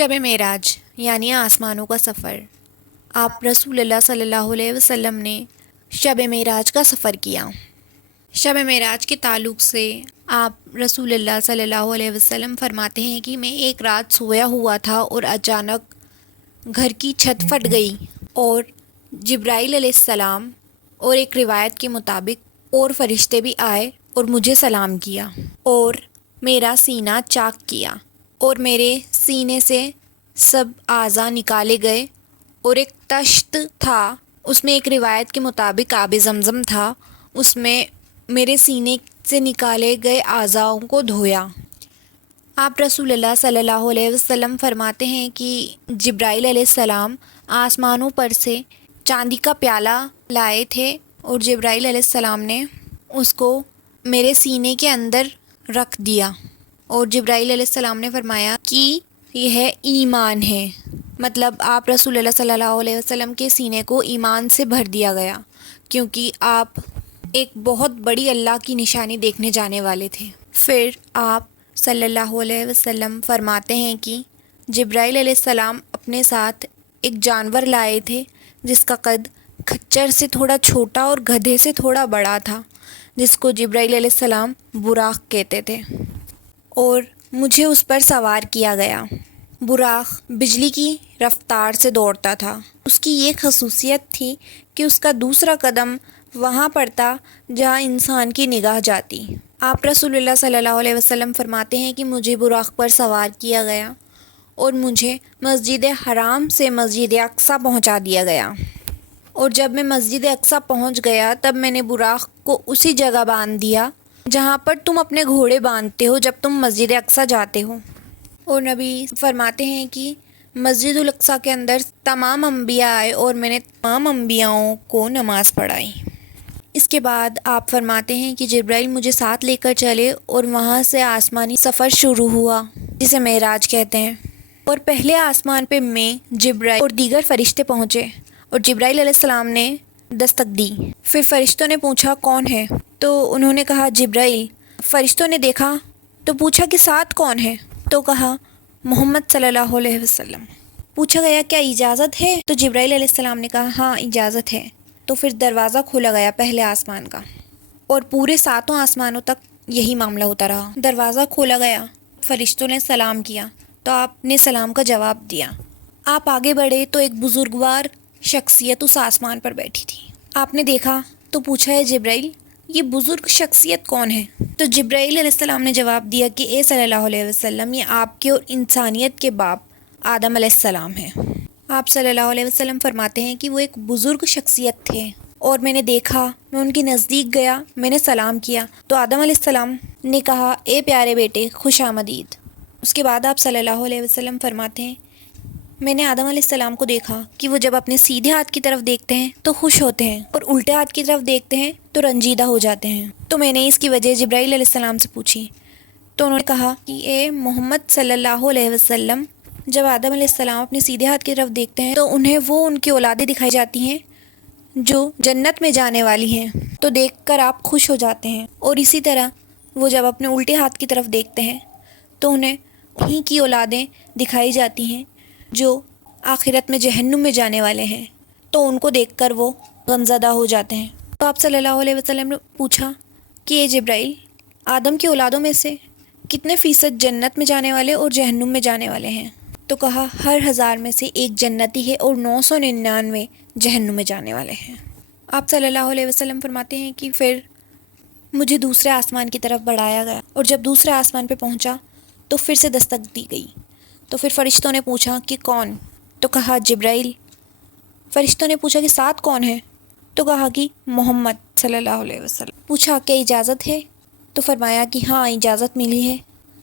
شب معراج یعنی آسمانوں کا سفر۔ آپ رسول اللہ صلی اللہ علیہ وسلم نے شب معراج کا سفر کیا۔ شب معراج کے تعلق سے آپ رسول اللہ صلی اللہ علیہ وسلم فرماتے ہیں کہ میں ایک رات سویا ہوا تھا اور اچانک گھر کی چھت پھٹ گئی اور جبرائیل علیہ السلام اور ایک روایت کے مطابق اور فرشتے بھی آئے اور مجھے سلام کیا اور میرا سینہ چاک کیا اور میرے سینے سے سب اعضاء نکالے گئے اور ایک تشت تھا، اس میں ایک روایت کے مطابق آب زمزم تھا، اس میں میرے سینے سے نکالے گئے اعضاء کو دھویا۔ آپ رسول اللہ صلی اللہ علیہ وسلم فرماتے ہیں کہ جبرائیل علیہ السلام آسمانوں پر سے چاندی کا پیالہ لائے تھے اور جبرائیل علیہ السلام نے اس کو میرے سینے کے اندر رکھ دیا اور جبرائیل علیہ السلام نے فرمایا کہ یہ ایمان ہے، مطلب آپ رسول اللہ صلی اللہ علیہ وسلم کے سینے کو ایمان سے بھر دیا گیا، کیونکہ آپ ایک بہت بڑی اللہ کی نشانی دیکھنے جانے والے تھے۔ پھر آپ صلی اللہ علیہ وسلم فرماتے ہیں کہ جبرائیل علیہ السلام اپنے ساتھ ایک جانور لائے تھے جس کا قد کھچر سے تھوڑا چھوٹا اور گدھے سے تھوڑا بڑا تھا، جس کو جبرائیل علیہ السلام براق کہتے تھے، اور مجھے اس پر سوار کیا گیا۔ براق بجلی کی رفتار سے دوڑتا تھا۔ اس کی یہ خصوصیت تھی کہ اس کا دوسرا قدم وہاں پڑتا جہاں انسان کی نگاہ جاتی۔ آپ رسول اللہ صلی اللہ علیہ وسلم فرماتے ہیں کہ مجھے براق پر سوار کیا گیا اور مجھے مسجد حرام سے مسجد اقصیٰ پہنچا دیا گیا، اور جب میں مسجد اقصیٰ پہنچ گیا تب میں نے براق کو اسی جگہ باندھ دیا جہاں پر تم اپنے گھوڑے باندھتے ہو جب تم مسجد اقصیٰ جاتے ہو۔ اور نبی فرماتے ہیں کہ مسجد الاقصیٰ کے اندر تمام انبیاء آئے اور میں نے تمام انبیاءوں کو نماز پڑھائی۔ اس کے بعد آپ فرماتے ہیں کہ جبرائیل مجھے ساتھ لے کر چلے اور وہاں سے آسمانی سفر شروع ہوا جسے معراج کہتے ہیں، اور پہلے آسمان پہ میں، جبرائیل اور دیگر فرشتے پہنچے اور جبرائیل علیہ السلام نے دستک دی۔ پھر فرشتوں نے پوچھا کون ہے؟ تو انہوں نے کہا جبرائیل۔ فرشتوں نے دیکھا تو پوچھا کہ ساتھ کون ہے؟ تو کہا محمد صلی اللہ علیہ وسلم۔ پوچھا گیا کیا اجازت ہے؟ تو جبرائیل علیہ السلام نے کہا ہاں اجازت ہے۔ تو پھر دروازہ کھولا گیا پہلے آسمان کا، اور پورے 7 آسمانوں تک یہی معاملہ ہوتا رہا۔ دروازہ کھولا گیا، فرشتوں نے سلام کیا تو آپ نے سلام کا جواب دیا۔ آپ آگے بڑھے تو ایک بزرگوار شخصیت اس آسمان پر بیٹھی تھی۔ آپ نے دیکھا تو پوچھا ہے جبرائیل یہ بزرگ شخصیت کون ہے؟ تو جبرائیل علیہ السلام نے جواب دیا کہ اے صلی اللہ علیہ وسلم، یہ آپ کے اور انسانیت کے باپ آدم علیہ السلام ہیں۔ آپ صلی اللہ علیہ وسلم فرماتے ہیں کہ وہ ایک بزرگ شخصیت تھے اور میں نے دیکھا، میں ان کے نزدیک گیا، میں نے سلام کیا تو آدم علیہ السلام نے کہا اے پیارے بیٹے خوش آمدید۔ اس کے بعد آپ صلی اللہ علیہ وسلم فرماتے ہیں میں نے آدم علیہ السلام کو دیکھا کہ وہ جب اپنے سیدھے ہاتھ کی طرف دیکھتے ہیں تو خوش ہوتے ہیں اور الٹے ہاتھ کی طرف دیکھتے ہیں تو رنجیدہ ہو جاتے ہیں۔ تو میں نے اس کی وجہ جبرائیل علیہ السلام سے پوچھی تو انہوں نے کہا کہ اے محمد صلی اللہ علیہ وسلم، جب آدم علیہ السلام اپنے سیدھے ہاتھ کی طرف دیکھتے ہیں تو انہیں وہ ان کی اولادیں دکھائی جاتی ہیں جو جنت میں جانے والی ہیں، تو دیکھ کر آپ خوش ہو جاتے ہیں، اور اسی طرح وہ جب اپنے الٹے ہاتھ کی طرف دیکھتے ہیں تو انہیں انہی کی اولادیں دکھائی جاتی ہیں جو آخرت میں جہنم میں جانے والے ہیں، تو ان کو دیکھ کر وہ غمزدہ ہو جاتے ہیں۔ تو آپ صلی اللہ علیہ وسلم نے پوچھا کہ اے جبرائیل، آدم کی اولادوں میں سے کتنے فیصد جنت میں جانے والے اور جہنم میں جانے والے ہیں؟ تو کہا ہر 1000 میں سے ایک جنتی ہے اور 999 جہنم میں جانے والے ہیں۔ آپ صلی اللہ علیہ وسلم فرماتے ہیں کہ پھر مجھے دوسرے آسمان کی طرف بڑھایا گیا، اور جب دوسرے آسمان پہ پہنچا تو پھر سے دستک دی گئی۔ تو پھر فرشتوں نے پوچھا کہ کون؟ تو کہا جبرائیل۔ فرشتوں نے پوچھا کہ ساتھ کون ہے؟ تو کہا کہ محمد صلی اللہ علیہ وسلم۔ پوچھا کیا اجازت ہے؟ تو فرمایا کہ ہاں اجازت ملی ہے۔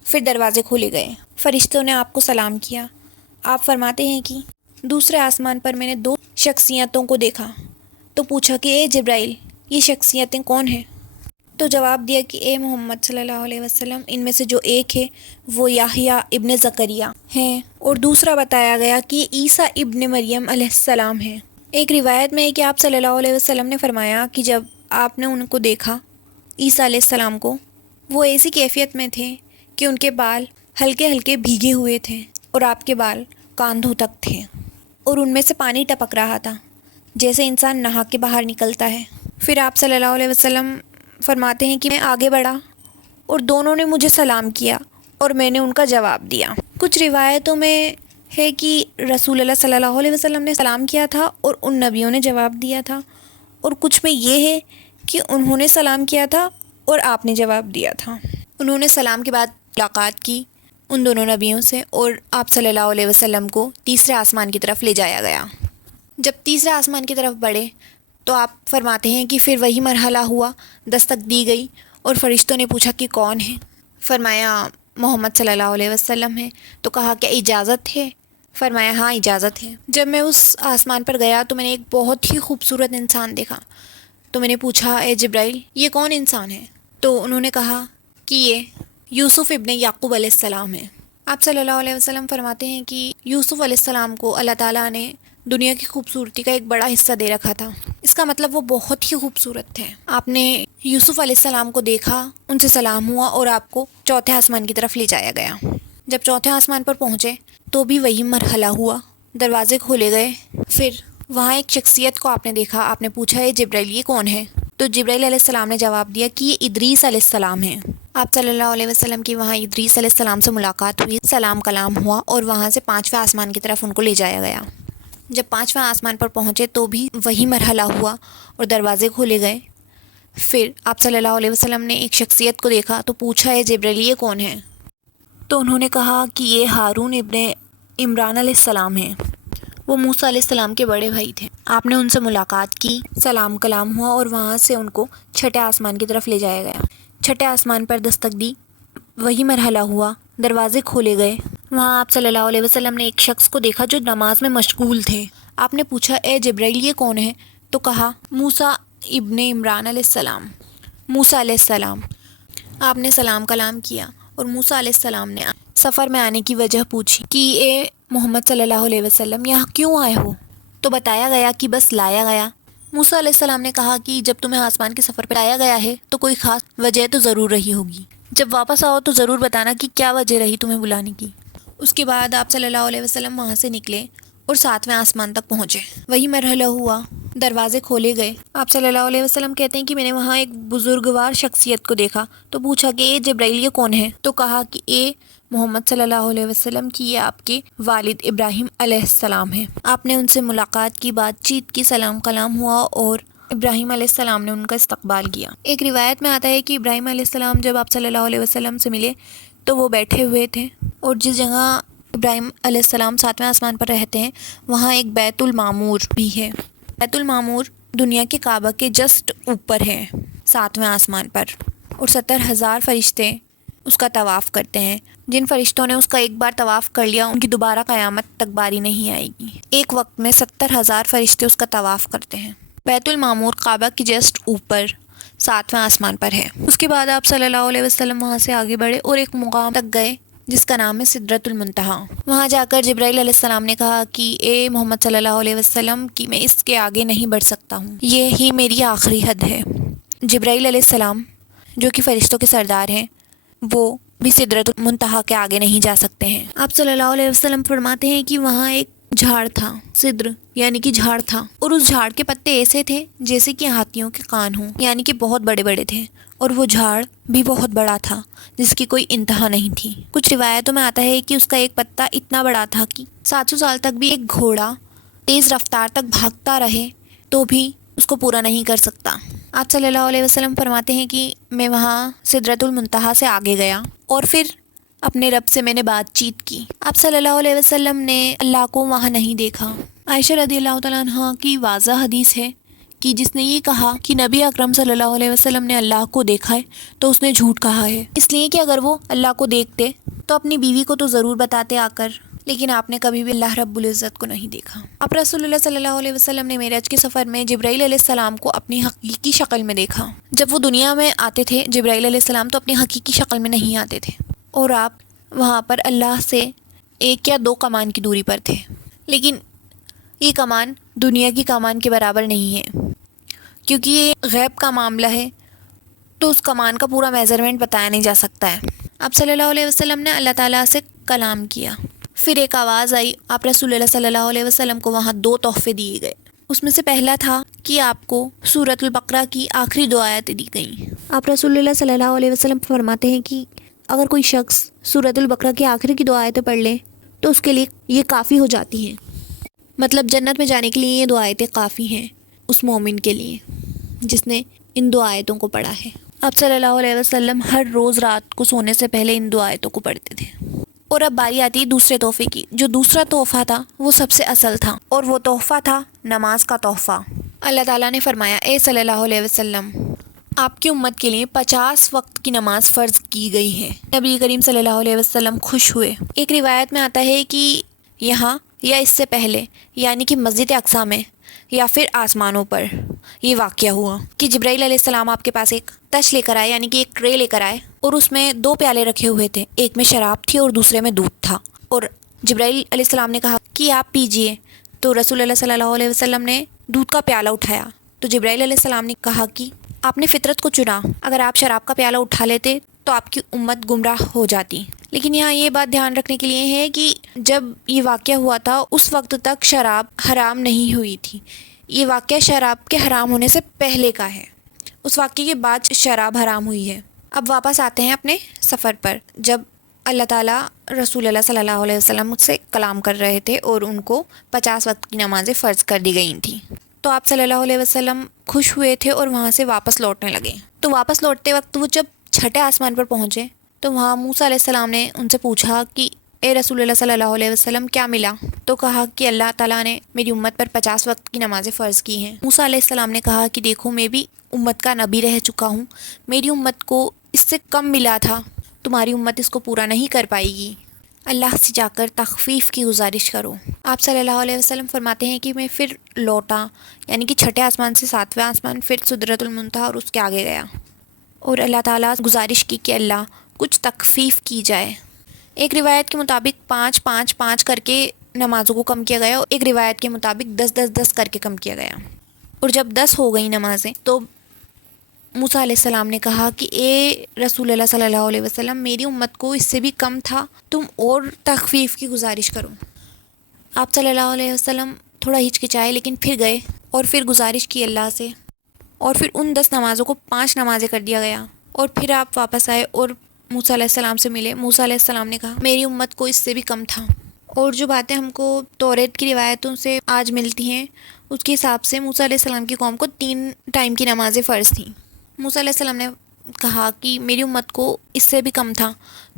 پھر دروازے کھولے گئے، فرشتوں نے آپ کو سلام کیا۔ آپ فرماتے ہیں کہ دوسرے آسمان پر میں نے 2 شخصیتوں کو دیکھا، تو پوچھا کہ اے جبرائیل یہ شخصیتیں کون ہیں؟ تو جواب دیا کہ اے محمد صلی اللہ علیہ وسلم، ان میں سے جو ایک ہے وہ یحییٰ ابن زکریہ ہیں، اور دوسرا بتایا گیا کہ عیسیٰ ابن مریم علیہ السلام ہیں۔ ایک روایت میں ہے کہ آپ صلی اللہ علیہ وسلم نے فرمایا کہ جب آپ نے ان کو دیکھا عیسیٰ علیہ السلام کو، وہ ایسی کیفیت میں تھے کہ ان کے بال ہلکے ہلکے بھیگے ہوئے تھے اور آپ کے بال کاندھوں تک تھے اور ان میں سے پانی ٹپک رہا تھا جیسے انسان نہا کے باہر نکلتا ہے۔ پھر آپ صلی اللہ علیہ وسلم فرماتے ہیں کہ میں آگے بڑھا اور دونوں نے مجھے سلام کیا اور میں نے ان کا جواب دیا۔ کچھ روایتوں میں ہے کہ رسول اللہ صلی اللہ علیہ وسلم نے سلام کیا تھا اور ان نبیوں نے جواب دیا تھا، اور کچھ میں یہ ہے کہ انہوں نے سلام کیا تھا اور آپ نے جواب دیا تھا۔ انہوں نے سلام کے بعد ملاقات کی ان دونوں نبیوں سے اور آپ صلی اللہ علیہ وسلم کو تیسرے آسمان کی طرف لے جایا گیا۔ جب تیسرے آسمان کی طرف بڑھے تو آپ فرماتے ہیں کہ پھر وہی مرحلہ ہوا، دستک دی گئی اور فرشتوں نے پوچھا کہ کون ہے؟ فرمایا محمد صلی اللہ علیہ وسلم ہے۔ تو کہا کہ اجازت ہے؟ فرمایا ہاں اجازت ہے۔ جب میں اس آسمان پر گیا تو میں نے ایک بہت ہی خوبصورت انسان دیکھا، تو میں نے پوچھا اے جبرائیل یہ کون انسان ہے؟ تو انہوں نے کہا کہ یہ یوسف ابن یعقوب علیہ السلام ہے۔ آپ صلی اللہ علیہ وسلم فرماتے ہیں کہ یوسف علیہ السلام کو اللہ تعالیٰ نے دنیا کی خوبصورتی کا ایک بڑا حصہ دے رکھا تھا، اس کا مطلب وہ بہت ہی خوبصورت تھے۔ آپ نے یوسف علیہ السلام کو دیکھا، ان سے سلام ہوا اور آپ کو چوتھے آسمان کی طرف لے جایا گیا۔ جب چوتھے آسمان پر پہنچے تو بھی وہی مرحلہ ہوا، دروازے کھولے گئے۔ پھر وہاں ایک شخصیت کو آپ نے دیکھا، آپ نے پوچھا اے جبرائیل یہ کون ہے؟ تو جبرائیل علیہ السلام نے جواب دیا کہ یہ ادریس علیہ السلام ہے۔ آپ صلی اللہ علیہ وسلم کی وہاں ادریس علیہ السلام سے ملاقات ہوئی، سلام کلام ہوا اور وہاں سے پانچویں آسمان کی طرف ان کو لے جایا گیا۔ جب پانچویں آسمان پر پہنچے تو بھی وہی مرحلہ ہوا اور دروازے کھولے گئے۔ پھر آپ صلی اللہ علیہ وسلم نے ایک شخصیت کو دیکھا تو پوچھا اے جبرائیل یہ کون ہے؟ تو انہوں نے کہا کہ یہ ہارون ابن عمران علیہ السلام ہیں، وہ موسیٰ علیہ السلام کے بڑے بھائی تھے۔ آپ نے ان سے ملاقات کی، سلام کلام ہوا اور وہاں سے ان کو چھٹے آسمان کی طرف لے جایا گیا۔ چھٹے آسمان پر دستک دی، وہی مرحلہ ہوا، دروازے کھولے گئے۔ وہاں آپ صلی اللہ علیہ وسلم نے ایک شخص کو دیکھا جو نماز میں مشغول تھے۔ آپ نے پوچھا اے جبرائیل یہ کون ہے؟ تو کہا موسیٰ ابن عمران علیہ السلام، موسیٰ علیہ السلام۔ آپ نے سلام کلام کیا اور موسیٰ علیہ السلام نے سفر میں آنے کی وجہ پوچھی کہ اے محمد صلی اللہ علیہ وسلم یہاں کیوں آئے ہو؟ تو بتایا گیا کہ بس لایا گیا۔ موسیٰ علیہ السلام نے کہا کہ جب تمہیں آسمان کے سفر پہ لایا گیا ہے تو کوئی خاص وجہ تو ضرور رہی ہوگی، جب واپس آؤ تو ضرور بتانا کہ کیا وجہ رہی تمہیں بلانے کی۔ اس کے بعد آپ صلی اللہ علیہ وسلم وہاں سے نکلے اور ساتویں آسمان تک پہنچے، وہی مرحلہ ہوا، دروازے کھولے گئے۔ آپ صلی اللہ علیہ وسلم کہتے ہیں کہ میں نے وہاں ایک بزرگوار شخصیت کو دیکھا تو پوچھا کہ اے جبرائیل یہ کون ہے؟ تو کہا کہ اے محمد صلی اللہ علیہ وسلم کی یہ آپ کے والد ابراہیم علیہ السلام ہے۔ آپ نے ان سے ملاقات کی، بات چیت کی، سلام کلام ہوا اور ابراہیم علیہ السلام نے ان کا استقبال کیا۔ ایک روایت میں آتا ہے کہ ابراہیم علیہ السلام جب آپ صلی اللہ علیہ وسلم سے ملے تو وہ بیٹھے ہوئے تھے، اور جس جگہ ابراہیم علیہ السلام ساتویں آسمان پر رہتے ہیں وہاں ایک بیت المعمور بھی ہے۔ بیت المعمور دنیا کے کعبہ کے جسٹ اوپر ہے، ساتویں آسمان پر، اور 70,000 فرشتے اس کا طواف کرتے ہیں۔ جن فرشتوں نے اس کا ایک بار طواف کر لیا ان کی دوبارہ قیامت تک باری نہیں آئے گی۔ ایک وقت میں 70,000 فرشتے اس کا طواف کرتے ہیں۔ بیت المعمور کعبہ کی جسٹ اوپر ساتویں آسمان پر ہے۔ اس کے بعد آپ صلی اللہ علیہ وسلم وہاں سے آگے بڑھے اور ایک مقام تک گئے جس کا نام ہے سدرۃ المنتہا۔ وہاں جا کر جبرائیل علیہ السلام نے کہا کہ اے محمد صلی اللہ علیہ وسلم کہ میں اس کے آگے نہیں بڑھ سکتا ہوں، یہ ہی میری آخری حد ہے۔ جبرائیل علیہ السلام جو کہ فرشتوں کے سردار ہیں وہ بھی سدرۃ المنتہا کے آگے نہیں جا سکتے ہیں۔ آپ صلی اللہ علیہ وسلم فرماتے ہیں کہ وہاں ایک جھاڑ تھا، سدر یعنی کہ جھاڑ تھا، اور اس جھاڑ کے پتے ایسے تھے جیسے کہ ہاتھیوں کے کان ہوں، یعنی کہ بہت بڑے بڑے تھے، اور وہ جھاڑ بھی بہت بڑا تھا جس کی کوئی انتہا نہیں تھی۔ کچھ روایتوں میں آتا ہے کہ اس کا ایک پتا اتنا بڑا تھا کہ 700 سال تک بھی ایک گھوڑا تیز رفتار تک بھاگتا رہے تو بھی اس کو پورا نہیں کر سکتا۔ آپ صلی اللہ علیہ وسلم فرماتے ہیں کہ میں وہاں سدرۃ المنتہا سے آگے گیا اور پھر اپنے رب سے میں نے بات چیت کی۔ آپ صلی اللہ علیہ وسلم نے اللہ کو وہاں نہیں دیکھا۔ عائشہ رضی اللہ تعالیٰ عنہ کی واضح حدیث ہے کہ جس نے یہ کہا کہ نبی اکرم صلی اللہ علیہ وسلم نے اللہ کو دیکھا ہے تو اس نے جھوٹ کہا ہے، اس لیے کہ اگر وہ اللہ کو دیکھتے تو اپنی بیوی کو تو ضرور بتاتے آ کر، لیکن آپ نے کبھی بھی اللہ رب العزت کو نہیں دیکھا۔ اب رسول اللہ صلی اللہ علیہ وسلم نے معراج کے سفر میں جبرائیل علیہ السلام کو اپنی حقیقی شکل میں دیکھا۔ جب وہ دنیا میں آتے تھے جبرائیل علیہ السلام تو اپنی حقیقی شکل میں نہیں آتے تھے، اور آپ وہاں پر اللہ سے 1 یا 2 کمان کی دوری پر تھے، لیکن یہ کمان دنیا کی کمان کے برابر نہیں ہے، کیونکہ یہ غیب کا معاملہ ہے تو اس کمان کا پورا میجرمنٹ بتایا نہیں جا سکتا ہے۔ آپ صلی اللہ علیہ وسلم نے اللہ تعالیٰ سے کلام کیا، پھر ایک آواز آئی، آپ رسول اللہ صلی اللہ علیہ وسلم کو وہاں 2 تحفے دیے گئے۔ اس میں سے پہلا تھا کہ آپ کو سورۃ البقرہ کی آخری 2 آیتیں دی گئیں۔ آپ رسول اللہ صلی اللہ علیہ وسلم فرماتے ہیں کہ اگر کوئی شخص سورۃ البقرہ کی آخری کی 2 آیتیں پڑھ لے تو اس کے لیے یہ کافی ہو جاتی ہیں، مطلب جنت میں جانے کے لیے یہ 2 آیتیں کافی ہیں اس مومن کے لیے جس نے ان 2 آیتوں کو پڑھا ہے۔ آپ صلی اللہ علیہ وسلم ہر روز رات کو سونے سے پہلے ان 2 آیتوں کو پڑھتے تھے۔ اور اب باری آتی ہے دوسرے تحفے کی۔ جو دوسرا تحفہ تھا وہ سب سے اصل تھا، اور وہ تحفہ تھا نماز کا تحفہ۔ اللہ تعالیٰ نے فرمایا، اے صلی اللہ علیہ وسلم، آپ کی امت کے لیے 50 وقت کی نماز فرض کی گئی ہے۔ نبی کریم صلی اللہ علیہ وسلم خوش ہوئے۔ ایک روایت میں آتا ہے کہ یہاں یا اس سے پہلے، یعنی کہ مسجد اقصیٰ میں یا پھر آسمانوں پر یہ واقعہ ہوا کہ جبرائیل علیہ السلام آپ کے پاس ایک تش لے کر آئے، یعنی کہ ایک ٹرے لے کر آئے، اور اس میں 2 پیالے رکھے ہوئے تھے، ایک میں شراب تھی اور دوسرے میں دودھ تھا۔ اور جبرائیل علیہ السلام نے کہا کہ آپ پیجئے، تو رسول اللہ صلی اللہ علیہ وسلم نے دودھ کا پیالہ اٹھایا، تو جبرائیل علیہ السلام نے کہا کہ آپ نے فطرت کو چنا، اگر آپ شراب کا پیالہ اٹھا لیتے تو آپ کی امت گمراہ ہو جاتی۔ لیکن یہاں یہ بات دھیان رکھنے کے لیے ہے کہ جب یہ واقعہ ہوا تھا اس وقت تک شراب حرام نہیں ہوئی تھی۔ یہ واقعہ شراب کے حرام ہونے سے پہلے کا ہے، اس واقعے کے بعد شراب حرام ہوئی ہے۔ اب واپس آتے ہیں اپنے سفر پر، جب اللہ تعالیٰ رسول اللہ صلی اللہ علیہ وسلم سے کلام کر رہے تھے اور ان کو 50 وقت کی نمازیں فرض کر دی گئی تھیں، تو آپ صلی اللہ علیہ وسلم خوش ہوئے تھے اور وہاں سے واپس لوٹنے لگے۔ تو واپس لوٹتے وقت وہ جب 6 آسمان پر پہنچے تو وہاں موسیٰ علیہ السلام نے ان سے پوچھا کہ اے رسول اللہ صلی اللہ علیہ وسلم کیا ملا؟ تو کہا کہ اللہ تعالیٰ نے میری امت پر 50 وقت کی نمازیں فرض کی ہیں۔ موسیٰ علیہ السلام نے کہا کہ دیکھو، میں بھی امت کا نبی رہ چکا ہوں، میری امت کو اس سے کم ملا تھا، تمہاری امت اس کو پورا نہیں کر پائے گی، اللہ سے جا کر تخفیف کی گزارش کرو۔ آپ صلی اللہ علیہ وسلم فرماتے ہیں کہ میں پھر لوٹا، یعنی کہ 6 آسمان سے 7ویں آسمان، پھر سدرۃ المنتہا اور اس کے آگے گیا، اور اللہ تعالیٰ گزارش کی کہ اللہ کچھ تخفیف کی جائے۔ ایک روایت کے مطابق 5 5 5 کر کے نمازوں کو کم کیا گیا، اور ایک روایت کے مطابق 10 10 10 کر کے کم کیا گیا۔ اور جب 10 ہو گئی نمازیں تو موسیٰ علیہ السلام نے کہا کہ اے رسول اللہ صلی اللہ علیہ وسلم، میری امت کو اس سے بھی کم تھا، تم اور تخفیف کی گزارش کرو۔ آپ صلی اللہ علیہ وسلم تھوڑا ہچکچائے، لیکن پھر گئے اور پھر گزارش کی اللہ سے، اور پھر ان 10 نمازوں کو 5 نمازیں کر دیا گیا، اور پھر آپ واپس آئے اور موسیٰ علیہ السلام سے ملے۔ موسیٰ علیہ السلام نے کہا میری امت کو اس سے بھی کم تھا، اور جو باتیں ہم کو توریت کی روایتوں سے آج ملتی ہیں اس کے حساب سے موسیٰ علیہ السلام کی قوم کو 3 ٹائم کی نمازیں فرض تھیں۔ موسیٰ علیہ السلام نے کہا کہ میری امت کو اس سے بھی کم تھا،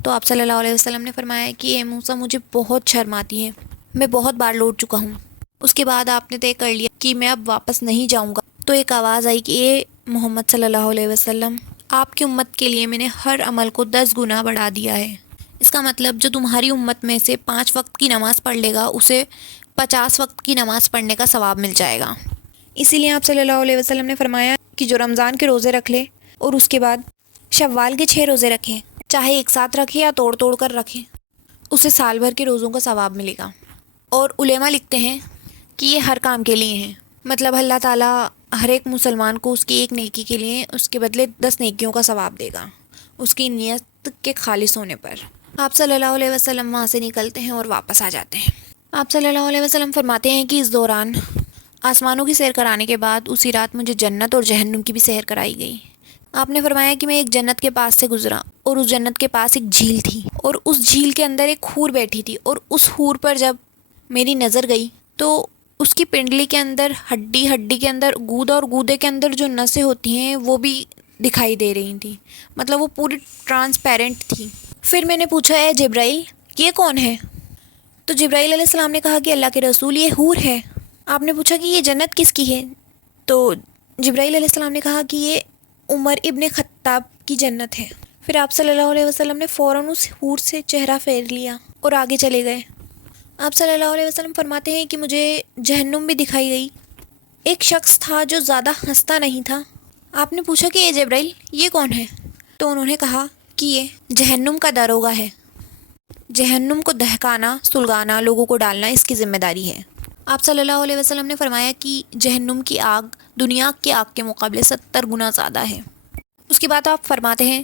تو آپ صلی اللہ علیہ وسلم نے فرمایا کہ اے موسیٰ، مجھے بہت شرم آتی ہے، میں بہت بار لوٹ چکا ہوں۔ اس کے بعد آپ نے طے کر لیا کہ میں اب واپس نہیں جاؤں گا۔ تو ایک آواز آئی کہ اے محمد صلی اللہ علیہ وسلم، آپ کی امت کے لیے میں نے ہر عمل کو 10 گنا بڑھا دیا ہے۔ اس کا مطلب جو تمہاری امت میں سے 5 وقت کی نماز پڑھ لے گا اسے 50 وقت کی نماز پڑھنے کا ثواب مل جائے گا۔ اسی لیے آپ صلی اللہ علیہ وسلم نے فرمایا کہ جو رمضان کے روزے رکھ لے اور اس کے بعد شوال کے 6 روزے رکھیں، چاہے ایک ساتھ رکھے یا توڑ توڑ کر رکھیں، اسے سال بھر کے روزوں کا ثواب ملے گا۔ اور علماء لکھتے ہیں کہ یہ ہر کام کے لیے ہیں، مطلب اللہ تعالیٰ ہر ایک مسلمان کو اس کی ایک نیکی کے لیے اس کے بدلے 10 نیکیوں کا ثواب دے گا، اس کی نیت کے خالص ہونے پر۔ آپ صلی اللہ علیہ وسلم وہاں سے نکلتے ہیں اور واپس آ جاتے ہیں۔ آپ صلی اللہ علیہ وسلم فرماتے ہیں کہ اس دوران آسمانوں کی سیر کرانے کے بعد اسی رات مجھے جنت اور جہنم کی بھی سیر کرائی گئی۔ آپ نے فرمایا کہ میں ایک جنت کے پاس سے گزرا، اور اس جنت کے پاس ایک جھیل تھی، اور اس جھیل کے اندر ایک حور بیٹھی تھی، اور اس حور پر جب میری نظر گئی تو اس کی پنڈلی کے اندر ہڈی کے اندر گودا، اور گودے کے اندر جو نسیں ہوتی ہیں وہ بھی دکھائی دے رہی تھیں، مطلب وہ پوری ٹرانسپیرنٹ تھی۔ پھر میں نے پوچھا اے جبرائیل، یہ کون ہے؟ تو جبرائیل علیہ السلام نے کہا کہ اللہ کے رسول، یہ حور ہے۔ آپ نے پوچھا کہ یہ جنت کس کی ہے؟ تو جبرائیل علیہ السلام نے کہا کہ یہ عمر ابن خطاب کی جنت ہے۔ پھر آپ صلی اللہ علیہ وسلم نے فوراً اس حور سے چہرہ پھیر لیا اور آگے چلے گئے۔ آپ صلی اللہ علیہ وسلم فرماتے ہیں کہ مجھے جہنم بھی دکھائی گئی۔ ایک شخص تھا جو زیادہ ہنستا نہیں تھا۔ آپ نے پوچھا کہ اے جبرائیل، یہ کون ہے؟ تو انہوں نے کہا کہ یہ جہنم کا داروغہ ہے، جہنم کو دہکانا، سلگانا، لوگوں کو ڈالنا اس کی ذمہ داری ہے۔ آپ صلی اللہ علیہ وسلم نے فرمایا کہ جہنم کی آگ دنیا کی آگ کے مقابلے 70 گنا زیادہ ہے۔ اس کے بعد آپ فرماتے ہیں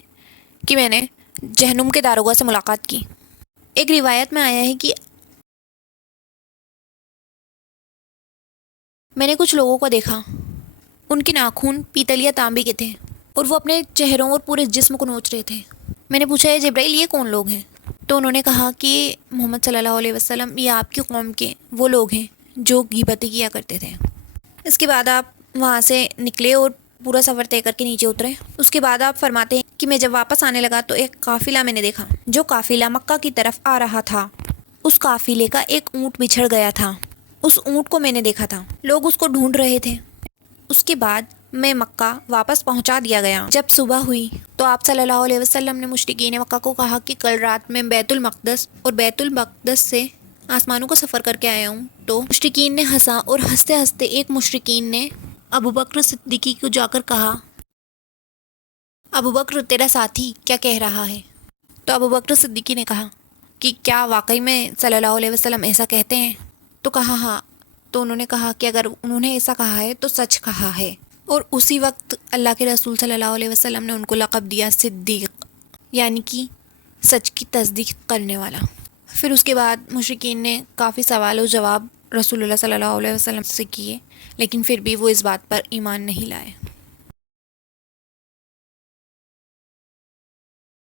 کہ میں نے جہنم کے داروغہ سے ملاقات کی۔ ایک روایت میں آیا ہے کہ میں نے کچھ لوگوں کو دیکھا، ان کے ناخن پیتل یا تانبے کے تھے اور وہ اپنے چہروں اور پورے جسم کو نوچ رہے تھے۔ میں نے پوچھا، اے جبرائیل، یہ کون لوگ ہیں؟ تو انہوں نے کہا کہ محمد صلی اللہ علیہ وسلم، یہ آپ کی قوم کے وہ لوگ ہیں جو غیبتیں کیا کرتے تھے۔ اس کے بعد آپ وہاں سے نکلے اور پورا سفر طے کر کے نیچے اترے۔ اس کے بعد آپ فرماتے ہیں کہ میں جب واپس آنے لگا تو ایک قافلہ میں نے دیکھا، جو قافلہ مکہ کی طرف آ رہا تھا۔ اس قافلے کا ایک اونٹ بچھڑ گیا تھا۔ اس اونٹ کو میں نے دیکھا تھا، لوگ اس کو ڈھونڈ رہے تھے۔ اس کے بعد میں مکہ واپس پہنچا دیا گیا۔ جب صبح ہوئی تو آپ صلی اللہ علیہ وسلم نے مشرکین مکہ کو کہا کہ کل رات میں بیت المقدس سے آسمانوں کا سفر کر کے آیا ہوں۔ تو مشرکین نے ہنسا اور ہنستے ہنستے ایک مشرکین نے ابو بکر صدیقی کو جا کر کہا، ابو بکر، تیرا ساتھی کیا کہہ رہا ہے؟ تو ابو بکر صدیقی نے کہا کہ کیا واقعی میں صلی اللہ علیہ وسلم ایسا کہتے ہیں؟ تو کہا ہاں۔ تو انہوں نے کہا کہ اگر انہوں نے ایسا کہا ہے تو سچ کہا ہے۔ اور اسی وقت اللہ کے رسول صلی اللہ علیہ وسلم نے ان کو لقب دیا صدیق، یعنی کہ سچ کی تصدیق کرنے والا۔ پھر اس کے بعد مشرکین نے کافی سوال و جواب رسول اللہ صلی اللہ علیہ وسلم سے کیے، لیکن پھر بھی وہ اس بات پر ایمان نہیں لائے۔